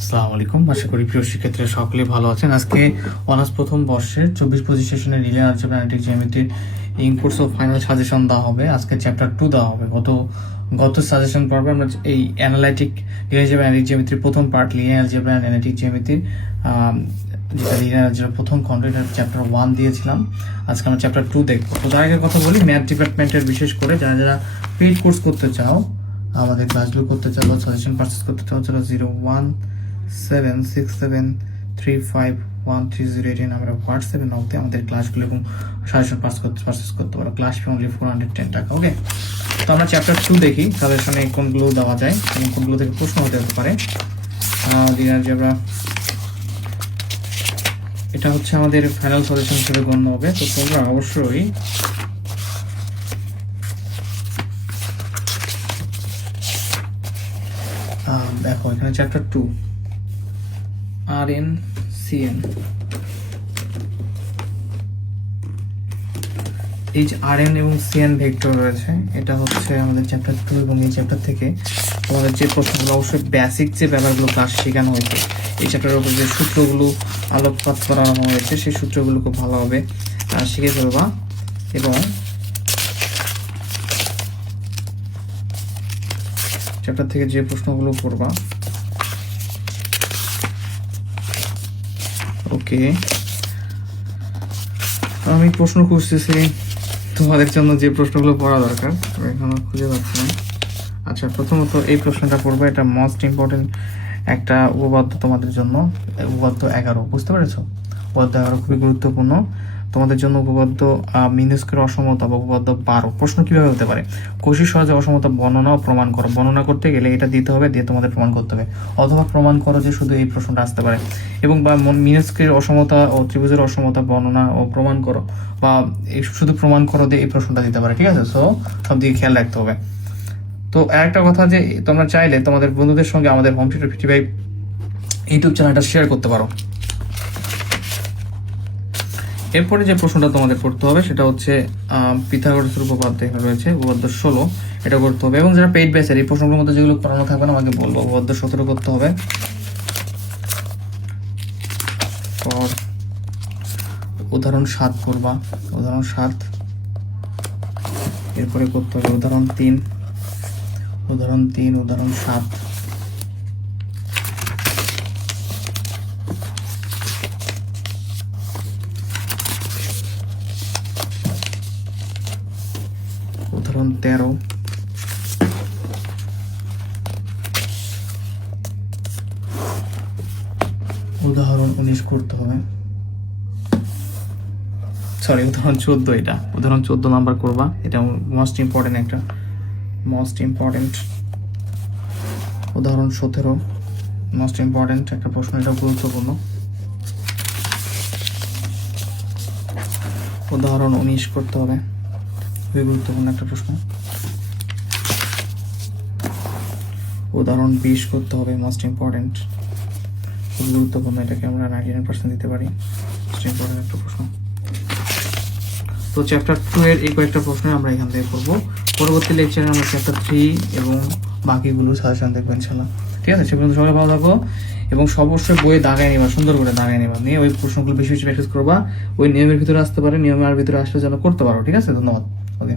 আসসালামু আলাইকুম, আশা করি প্রিয় শিক্ষার্থীরা সকলে ভালো আছেন। আজকে অনার্স প্রথম বর্ষের 24-25 সেশনের রিলে আলজেব্রা অ্যানালিটিক জিওমেট্রির ইনপুটস ও ফাইনাল সাজেশন দেওয়া হবে। আজকে চ্যাপ্টার 2 দেওয়া হবে। গত সাজেশন পর্বে আমরা এই অ্যানালাইটিক রিলে আলজেব্রা অ্যানালিটিক জিওমেট্রির প্রথম পার্ট লিনিয়ার আলজেব্রা অ্যানালিটিক জিওমেট্রির যেটা লিনিয়ার আলজেব্রার প্রথম খণ্ড, এটা চ্যাপ্টার 1 দিয়েছিলাম। আজকে আমরা চ্যাপ্টার 2 দেখবো। তো তার আগে কথা বলি, ম্যাথ ডিপার্টমেন্টের বিশেষ করে যারা পেইড কোর্স করতে চাও, আমাদের ক্লাসগুলো করতে চাও, সাজেশন পারচেজ করতে চাও, যারা 0176735130 নাম্বার হোয়াটসঅ্যাপে নকতে আমাদের ক্লাসগুলো এবং সাজেশন পারচেজ করতে পারো। ক্লাস ফি অনলি 410 টাকা। ওকে, তো আমরা চ্যাপ্টার 2 দেখি সাজেশনে কোনগুলো দেওয়া যায় এবং কোনগুলো থেকে প্রশ্ন হতে পারে। আমরা এটা হচ্ছে আমাদের ফাইনাল সাজেশন হিসেবে গণ্য হবে। তো তোমরা অবশ্যই দেখো, এখানে চ্যাপ্টার 2 RN CN, এই যে RN এবং CN ভেক্টর রয়েছে, এটা হচ্ছে আমাদের চ্যাপ্টার 2 এবং এই চ্যাপ্টার থেকে তোমাদের যে প্রশ্নগুলো, অবশ্যই বেসিক যে ব্যাপারগুলো ক্লাস শেখানো হয়েছে, এই চ্যাপ্টারের উপর যে সূত্রগুলো আলোকপাত করানো হয়েছে, সেই সূত্রগুলো খুব ভালোভাবে শিখে ফেলবা এবং চ্যাপ্টার থেকে যে প্রশ্নগুলো করবা। ওকে, আমি প্রশ্ন খুঁজতেছি তোমাদের জন্য, যে প্রশ্নগুলো পড়া দরকার এখন খুঁজে পাচ্ছি না। আচ্ছা, প্রথমত এই প্রশ্নটা পড়বো, এটা মোস্ট ইম্পর্টেন্ট একটা উপপাদ্য তোমাদের জন্য, উপপাদ্য 11। বুঝতে পেরেছো? উপপাদ্য 11 খুবই গুরুত্বপূর্ণ তোমাদের জন্য। উপপাদ্য মিনস্কের অসমতা বা উপপাদ্য 12। প্রশ্ন কিভাবে হতে পারে? কোশি সহজে অসমতা বর্ণনা ও প্রমাণ করো। বর্ণনা করতে গেলে এটা দিতে হবে, দিয়ে তোমাদের প্রমাণ করতে হবে, অথবা প্রমাণ করো যে শুধু এই প্রশ্নটা আসতে পারে। এবং বা মিনস্কের অসমতা ও ত্রিভুজের অসমতা বর্ণনা ও প্রমাণ করো, বা শুধু প্রমাণ করো দিয়ে এই প্রশ্নটা দিতে পারে। ঠিক আছে? সো সব দিকে খেয়াল রাখতে হবে। তো আরেকটা কথা, যে তোমরা চাইলে তোমাদের বন্ধুদের সঙ্গে আমাদের হোম টিউটর 55 ইউটিউব চ্যানেলটা শেয়ার করতে পারো। এরপরে যে প্রশ্নটা তোমাদের করতে হবে সেটা হচ্ছে পিথাগোরাসের উপপাদ্য এখানে রয়েছে, উপপাদ্য 16, এটা করতে হবে। এবং যারা পেইড ব্যাচের, এই প্রশ্নগুলোর মধ্যে যেগুলো করানো থাকবে না আমাকে বলবো। উপপাদ্য 17 করতে হবে। উদাহরণ 7 করবা, উদাহরণ 7। এরপরে করতে হবে উদাহরণ 3, উদাহরণ 3, উদাহরণ 7, উদাহরণ 13, উদাহরণ 19 করতে হবে। সরি, উদাহরণ 14, এটা উদাহরণ 14 নাম্বার করবা। এটা মোস্ট ইম্পর্টেন্ট একটা, মোস্ট ইম্পর্টেন্ট। উদাহরণ 17, মোস্ট ইম্পর্টেন্ট একটা প্রশ্ন, এটা গুরুত্বপূর্ণ। উদাহরণ 19 করতে হবে, খুবই গুরুত্বপূর্ণ একটা প্রশ্ন। উদাহরণ 20 করতে হবে, মোস্ট ইম্পর্টেন্ট, খুব গুরুত্বপূর্ণ। এটাকে আমরা 99% দিতে পারি, মোস্ট ইম্পর্টেন্ট একটা প্রশ্ন। তো চ্যাপ্টার 2 এর এই কয়েকটা প্রশ্ন আমরা এখান থেকে করবো। পরবর্তী লেকচারে আমরা চ্যাপ্টার 3 এবং বাকিগুলো সাজেশন দেখবো ইনশাল্লাহ। ঠিক আছে? সে পর্যন্ত সবাই ভালো থাকো এবং অবশ্যই বইয়ে দাগায় নেবা, সুন্দর করে দাগায় নেবা, নিয়ে ওই প্রশ্নগুলো বেশি বেশি প্র্যাকটিস করবা। ওই নিয়মের ভিতরে আসতে পারে, নিয়মের ভিতরে আসলে যেন করতে পারো। ঠিক আছে? ধন্যবাদ। ওকে।